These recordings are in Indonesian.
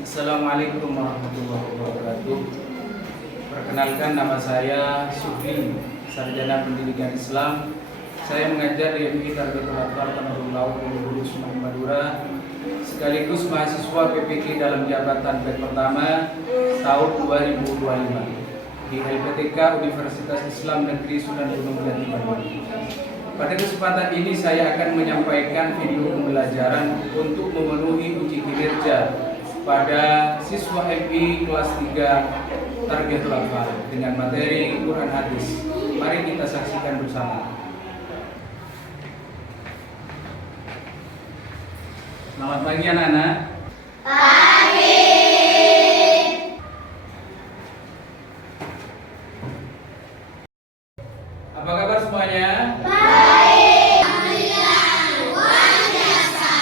Assalamualaikum warahmatullahi wabarakatuh. Perkenalkan, nama saya Sukri, sarjana pendidikan Islam. Saya mengajar di MI Tarbiyatul Atfal Tanjung Laut, Bulu Sumatera Madura, sekaligus mahasiswa PPK dalam jabatan pertama tahun 2025 di LPTK Universitas Islam Negeri Sunan Gunung Jati Bandung. Pada kesempatan ini saya akan menyampaikan video pembelajaran untuk memenuhi uji kinerja pada siswa MI kelas 3 Tarbiyatul Atfal dengan materi Quran Hadis. Mari kita saksikan bersama. Selamat pagi anak-anak. Pagi. Apa kabar semuanya? Baik. Alhamdulillah, luar biasa.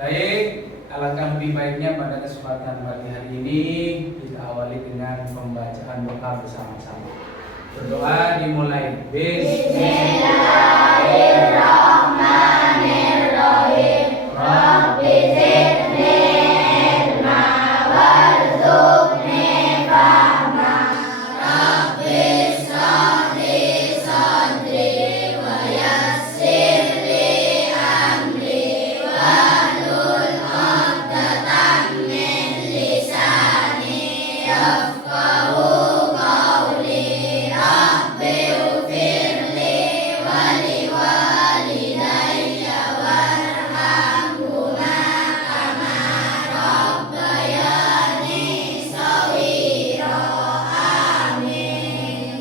Baik, alangkah lebih baiknya pada kesempatan pagi hari ini kita awali dengan pembacaan doa bersama-sama. Berdoa dimulai. Bismillahirrahmanirrahim. Rabbi zidni ilma warzuqni fahma. Rabbi ishrah li sadri wa yassir li amri wahlul 'uqdatam min lisani yafqahu qawli. Rabbi ighfirli wa liwalidayya warhamhuma kama rabbayani shaghira. Amin.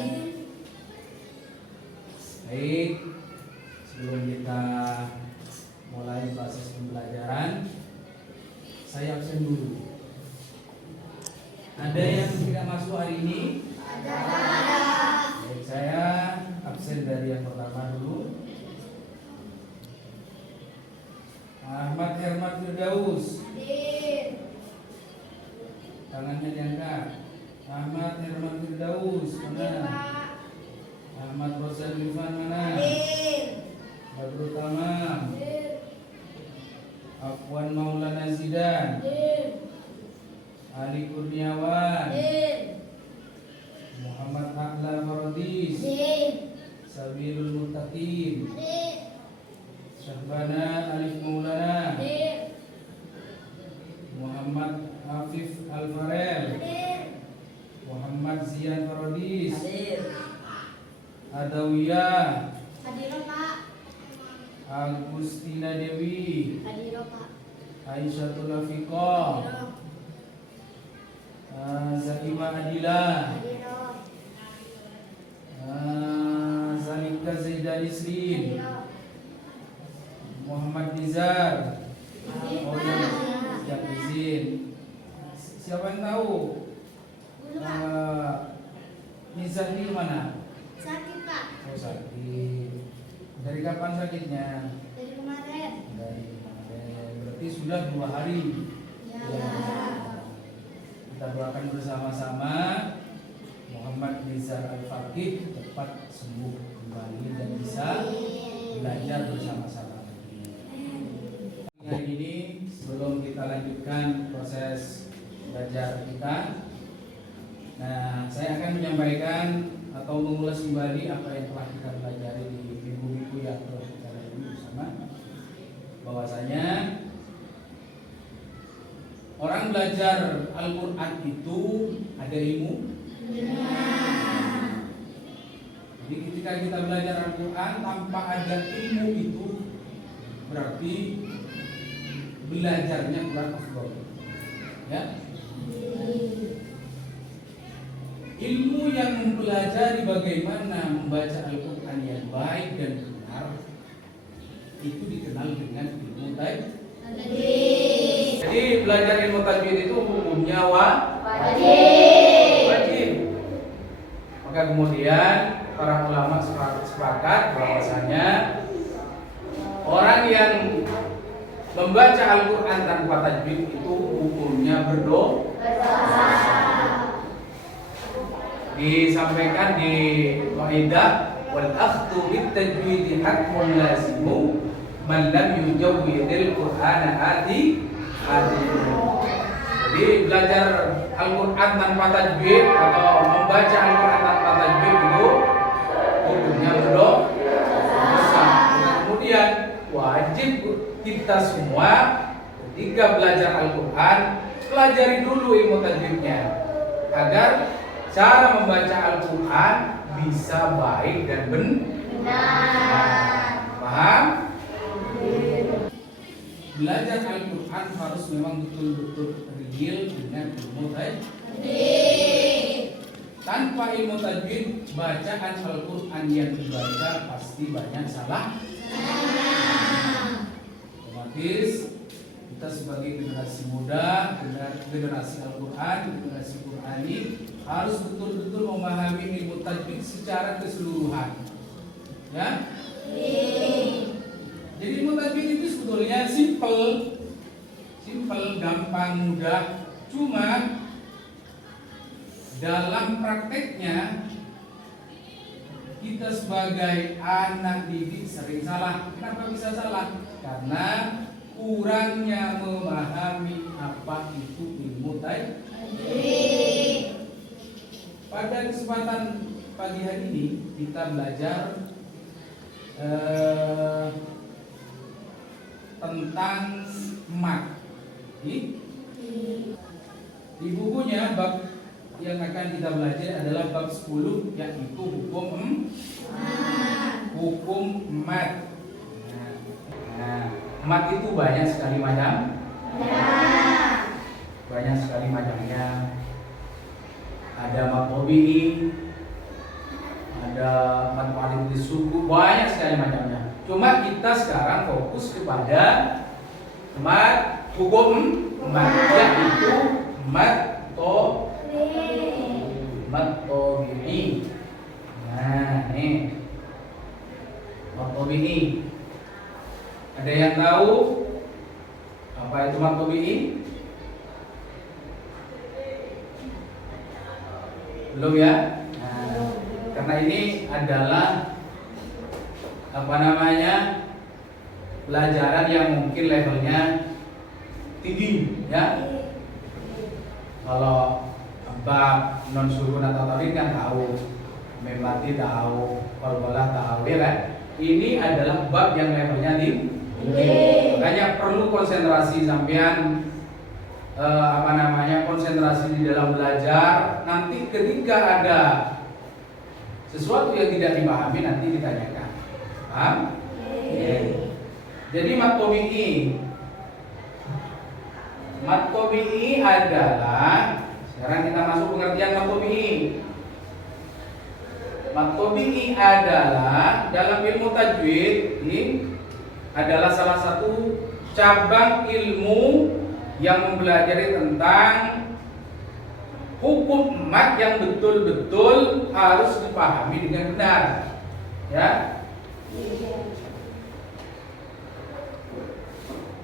Baik, sebelum kita mulai proses pembelajaran, saya absen dulu. Ada yang tidak masuk hari ini? Baik, saya absen dari yang pertama dulu. Ahmad Hermat Firdaus, tangannya diangkat. Ahmad Hermat Firdaus, mana? Ahmad Rosan Rifan, mana? Badrul Tamam, Afwan Maulana Zidan, Ali Kurniawan, Muhammad Ahla Farodis, Sabilul Muttaqin, Syahbana Alif Maulana, Muhammad Afif Al-Farel, Muhammad Zian Farodis, Adawiyah, Agustina Dewi, Aisyah Lafiqah, Zakima Adila, Zalika Zaidan Isrin, Muhammad Nizar. Oh yang izin. Siapa yang tahu? Nizar ini mana? Sakit, Pak. Oh sakit. Dari kapan sakitnya? Dari kemarin. Dari kemarin. Berarti sudah 2 hari. Ya. Kita doakan bersama-sama Muhammad Nizar Al-Faqih cepat sembuh kembali dan bisa belajar bersama-sama lagi. Hari ini sebelum kita lanjutkan proses belajar kita, nah saya akan menyampaikan atau mengulas kembali apa yang telah kita pelajari di buku-buku yang telah kita lalui bersama. Bahwasanya orang belajar Al-Quran itu ada ilmu. Jadi ketika kita belajar Al-Quran tanpa ada ilmu itu berarti belajarnya kurang afdol. Ya. Ilmu yang mempelajari bagaimana membaca Al-Quran yang baik dan benar itu dikenal dengan ilmu tajwid. Jadi belajar ilmu tajwid itu hukumnya wajib. Maka kemudian para ulama sepakat bahwasanya orang yang membaca Al-Quran tanpa tajwid itu hukumnya berdosa. Disampaikan di kaidah wal akhdhu bit tajwid hakmun lazimu man lam yujawwidil Qur'ana ati. Jadi belajar Al-Quran tanpa tajwid atau membaca Al-Quran tanpa tajwid itu hukumnya dosa. Kemudian wajib kita semua ketika belajar Al-Quran pelajari dulu ilmu tajwidnya agar cara membaca Al-Quran bisa baik dan benar. Paham? Belajar Al-Quran harus memang betul-betul real dengan ilmu tajwid. Tanpa ilmu tajwid, bacaan Al-Quran yang dibaca pasti banyak salah. Otomatis kita sebagai generasi muda, generasi Al-Quran, generasi Qurani harus betul-betul memahami ilmu tajwid secara keseluruhan. Ya? Jadi ilmu tajwid itu sebetulnya simple, gampang, mudah. Cuma dalam prakteknya kita sebagai anak didik sering salah. Kenapa bisa salah? Karena kurangnya memahami apa itu ilmu tajwid. Pada kesempatan pagi hari ini kita belajar tentang mat. Di bukunya bab yang akan kita belajar adalah bab 10, yaitu hukum mat. Nah, mat itu banyak sekali macam. Banyak sekali macamnya. Ada mat tabi'i, ada mat alif disuku, banyak sekali macamnya. Cuma kita sekarang fokus kepada mat hukum mat, yaitu mat tabi'i. Nah, nih mat tabi'i. Ada yang tahu apa itu mat tabi'i? Belum ya? Nah, karena ini adalah pelajaran yang mungkin levelnya tinggi, ya. Kalau bab non surun atau tauhid kan tahu, memati tahu, qalbalah tahu, ya kan? Ini adalah bab yang levelnya tinggi. Makanya perlu konsentrasi sampean, konsentrasi di dalam belajar. Nanti ketika ada sesuatu yang tidak dipahami nanti ditanyakan. Paham? Jadi mat tabi'i adalah, sekarang kita masuk pengertian mat tabi'i. Mat tabi'i adalah dalam ilmu tajwid ini adalah salah satu cabang ilmu yang mempelajari tentang hukum mat yang betul-betul harus dipahami dengan benar. Ya.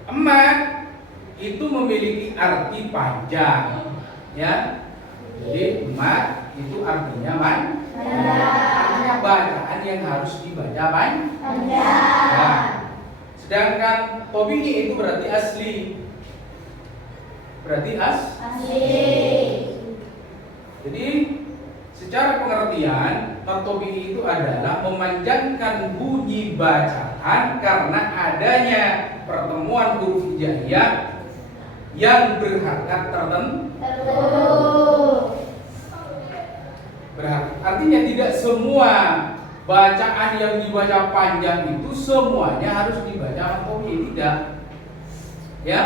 Mat itu memiliki arti panjang, ya. Jadi mat itu artinya artinya bacaan yang harus dibaca panjang. Ya. Sedangkan tabi'i itu berarti asli. Berarti asli. Jadi secara pengertian mat tabi'i itu adalah memanjangkan bunyi bacaan karena adanya pertemuan huruf hijaiyah yang berharokat tertentu. Artinya tidak semua bacaan yang dibaca panjang itu semuanya harus dibaca mat tabi'i, tidak. Ya,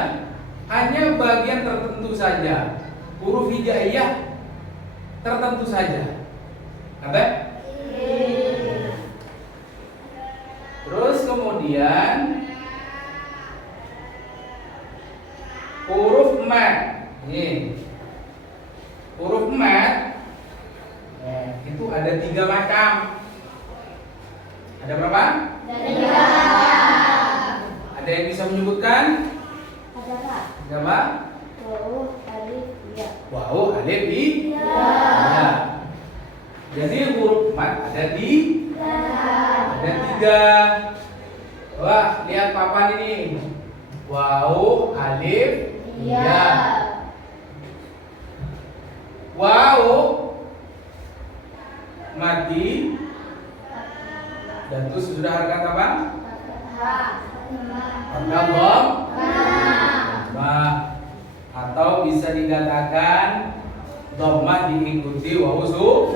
hanya bagian tertentu saja. Huruf hijaiyah tertentu saja. Ada? Terus kemudian huruf mat. Nih. Huruf mat itu ada 3 macam. Ada berapa? 3. Ada yang bisa menyebutkan? Ada Pak. Ada apa? Wawu, alif, ya. Wawu, alif, ya. Jadi huruf mat ada 3. Wah, lihat Pak. apa ini? Wau, alif, ya. Wau mati dan itu sudah harkat apa? Harkat bom. Atau bisa dikatakan dhammah diikuti wau sukun,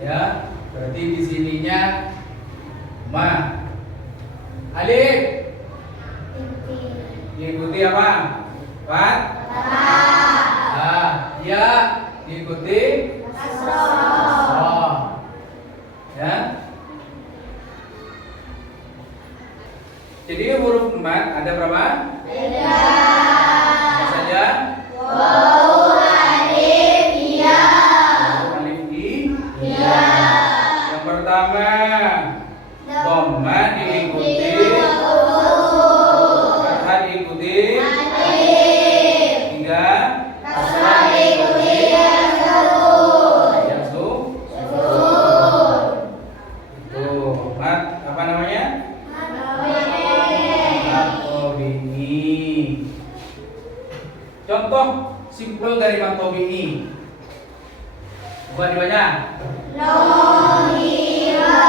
ya. Berarti di sininya ma. Alif diikuti apa? Fathah. Ya diikuti kasroh. Ya. Jadi huruf mat ada berapa? 3. Apa saja? Waw, alif, ya. Alif, ya. Yang pertama, dhammah diikuti fathah diikuti Alif. 3 Kasrah diikuti sukun. yang itu mat apa namanya? Matobi'i. Contoh simpel dari matobi'i. Coba dibaca. Nohira.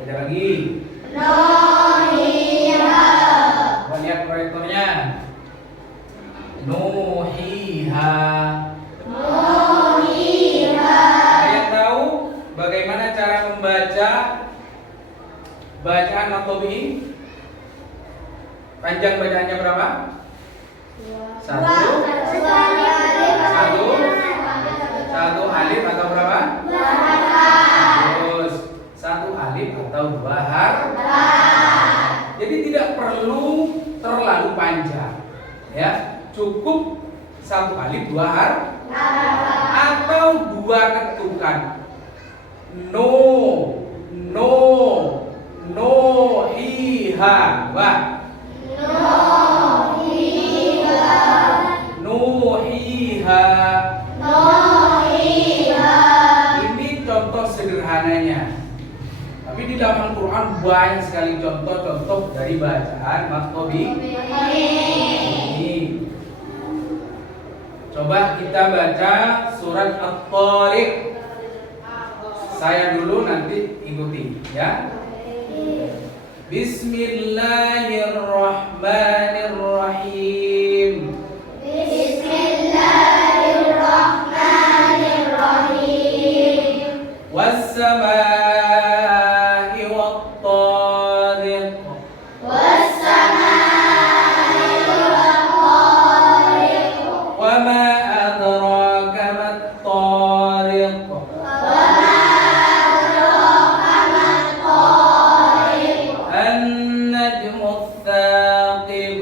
Ada lagi. Nohira. Coba lihat proyektornya. Nuhiha. Nohira. Ada yang tahu bagaimana cara membaca bacaan matobi'i? Panjang bacaannya berapa? 1 alif atau berapa? Terus 1 alif atau 2 harf. Jadi tidak perlu terlalu panjang, ya. Cukup 1 alif 2 harf atau 2 ketukan. Nohiha. Wah. Nuhiha. Ini contoh sederhananya. Tapi di dalam Al-Quran banyak sekali contoh-contoh dari bacaan matobi'i. Coba kita baca surat At-Tariq. Saya dulu nanti ikuti, ya. Bismillahirrahmanirrahim. Bismillahirrahmanirrahim. Was-samaa'i wat-tariq. Was-samaa'i wat-tariq. Wa ma adraka mat-tariq. An-najmu ats-tsaqib.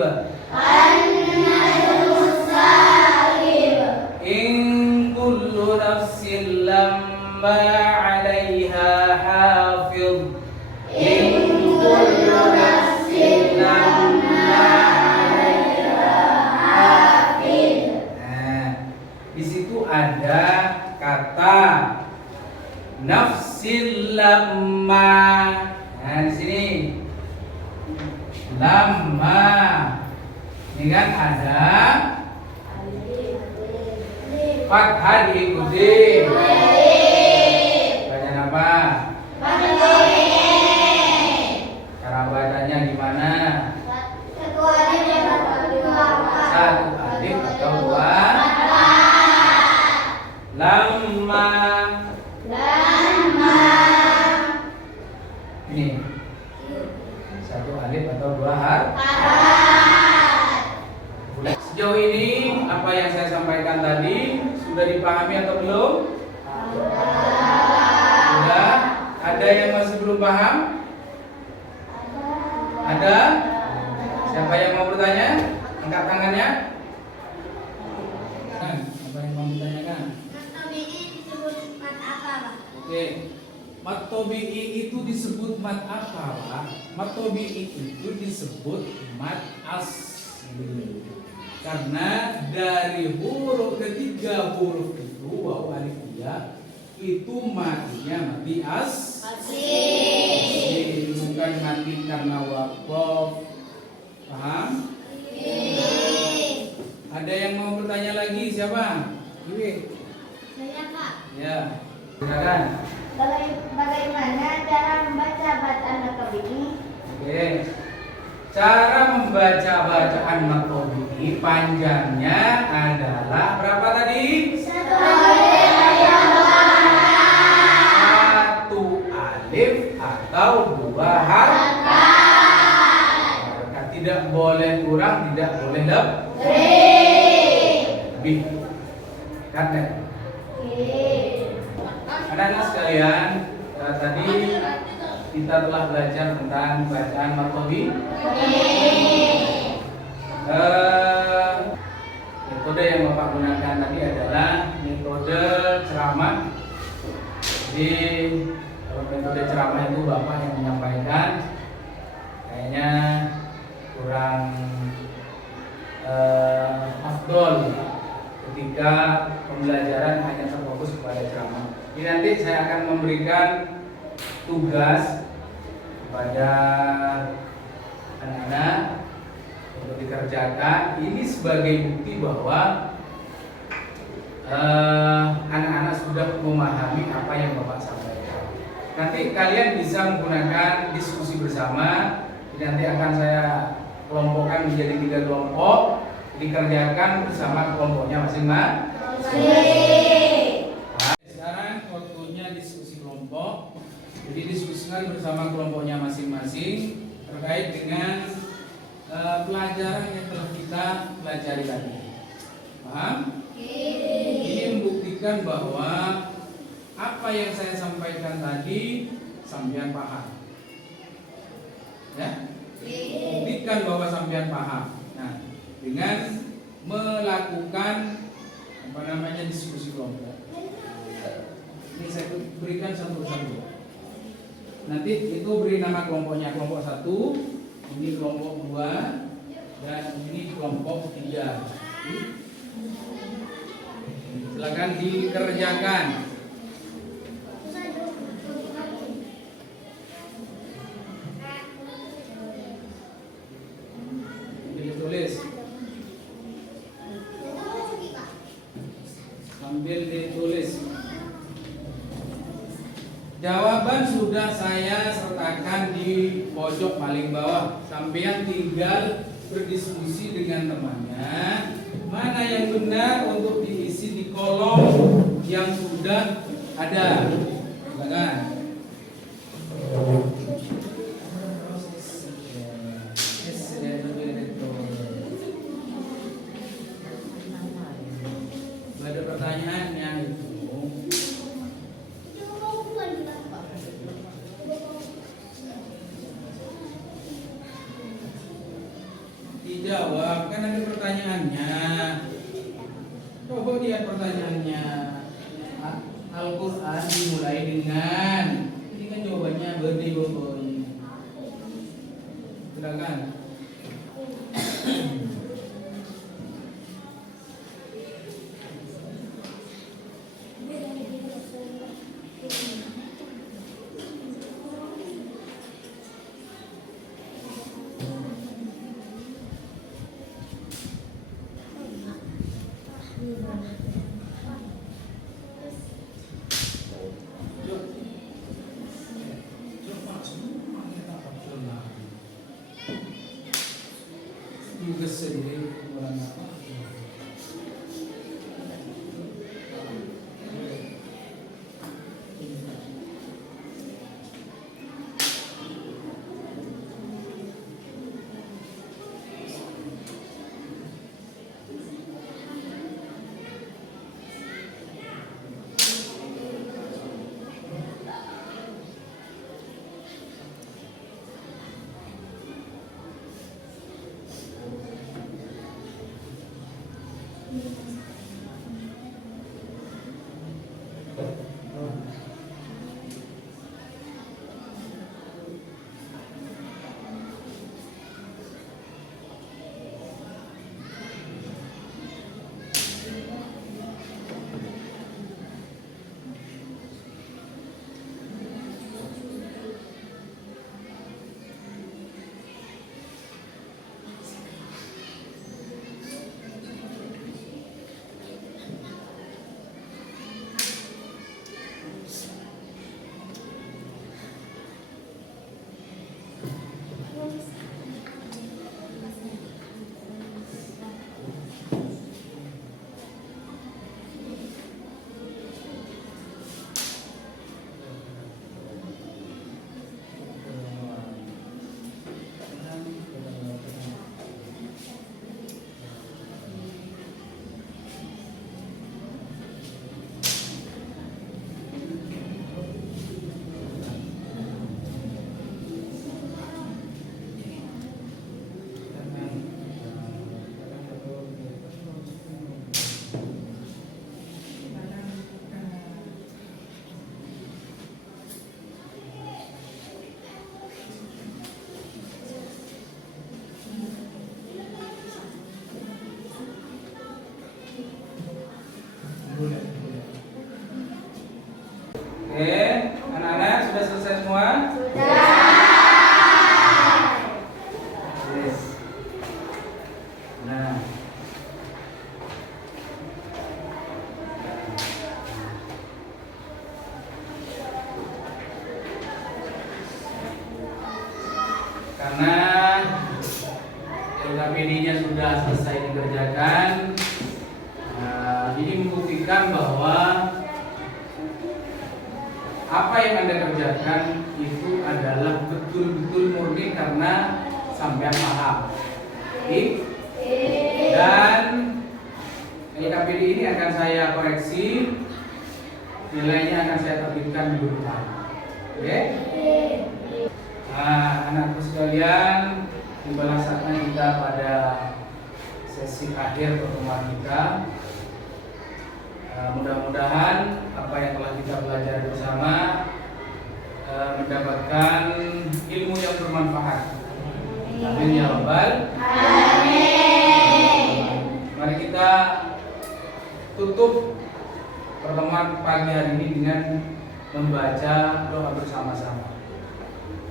In kullu nafsin lamma 'alaiha hafiz. In kullu nafsin lamma 'alaiha hafiz. Nah, di situ ada kata nafsil lamma. Nah, di sini lamma. Ini kan ada fathah diikuti. Baca apa? Cara bacanya gimana? 1 alif atau 2? Lamma. Ini 1 alif atau 2 harf? Sejauh ini apa yang saya sampaikan tadi sudah dipahami atau belum? Sudah. Ada yang masih belum paham? Ada? Siapa yang mau bertanya? Angkat tangannya. Apa yang mau ditanyakan? Oke. Mat tobi'i itu disebut mat apa, Pak? Mat tobi'i itu disebut mat asli. Karena dari huruf ketiga huruf itu waw alif ya itu matinya mati asli. bukan mati karena wakaf. Paham? Ada yang mau bertanya lagi? Siapa? Iwi. Saya, Kak. Ya. Silakan. Bagaimana cara membaca bacaan Maqabi ini? Oke. Cara membaca bacaan Maqabi ini panjangnya adalah berapa tadi? Satu alif atau 2 harakat. Tidak boleh kurang, tidak boleh lebih. Kan? Anak-anak sekalian, tadi kita telah belajar tentang bacaan Maqabi. Metode yang Bapak gunakan tadi adalah metode ceramah. Jadi kalau metode ceramah itu Bapak yang menyampaikan, kayaknya kurang afdol ketika pembelajaran hanya terfokus kepada ceramah. Ini nanti saya akan memberikan tugas kepada anak-anak untuk dikerjakan. Ini sebagai bukti bahwa anak-anak sudah memahami apa yang Bapak sampaikan. Nanti kalian bisa menggunakan diskusi bersama. Nanti akan saya kelompokkan menjadi 3 kelompok, dikerjakan bersama kelompoknya masing-masing. Sekarang waktunya diskusi kelompok. Jadi diskusikan bersama kelompoknya masing-masing terkait dengan pelajaran yang telah kita pelajari tadi. Paham? Ini membuktikan bahwa apa yang saya sampaikan tadi sampean paham. Ya? Buktikan bahwa sampean paham. Nah, dengan melakukan diskusi kelompok. Ini saya berikan satu-satu. Nanti itu beri nama kelompoknya, kelompok 1, ini kelompok 2, dan ini kelompok 3. Silakan dikerjakan. Ditulis. Sambil ditulis. Jawaban sudah saya sertakan di pojok paling bawah. Sampean tinggal berdiskusi dengan temannya. Mana yang benar untuk diisi di kolom yang sudah ada. Silakan. Ada pertanyaannya itu. Dijawab, kan ada pertanyaannya. Coba lihat pertanyaannya. Al-Quran dimulai dengan, ini kan jawabannya berdiboboi. Silakan. Juga sendiri orang apa? sudah selesai dikerjakan. Ini membuktikan bahwa apa yang Anda kerjakan itu adalah betul-betul murni karena sampean paham. Dan LKPD ini akan saya koreksi, nilainya akan saya terbitkan minggu depan. Oke? Anakku sekalian, tibalah saatnya kita pada sesi akhir pertemuan kita. Mudah-mudahan apa yang telah kita pelajari bersama mendapatkan ilmu yang bermanfaat. Amin ya rabbal alamin. Mari kita tutup pertemuan pagi hari ini dengan membaca doa bersama-sama.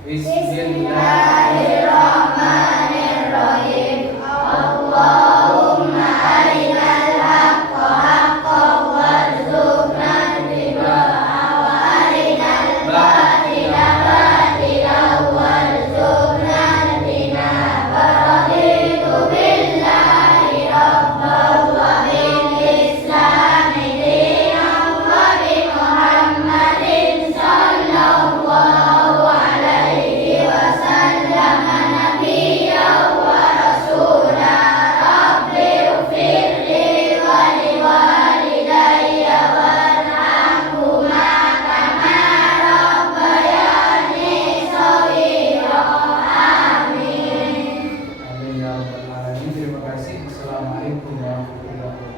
Bismillahirrahmanirrahim. Allahumma arinal haqqa haqqan warzuqna ittiba'ahu wa arinal batila batilan warzuqna ijtinaba. Raditu billahi rabban wa bil islami dinan wa bi Muhammadin sallallahu alaihi wasallam nabiyyan wa rasula. Rabbi ighfirli wa liwalidayya warhamhuma kama rabbayani shaghira. Amin. Amin ya rabbal alamin. Terima kasih. Assalamualaikum warahmatullahi wabarakatuh.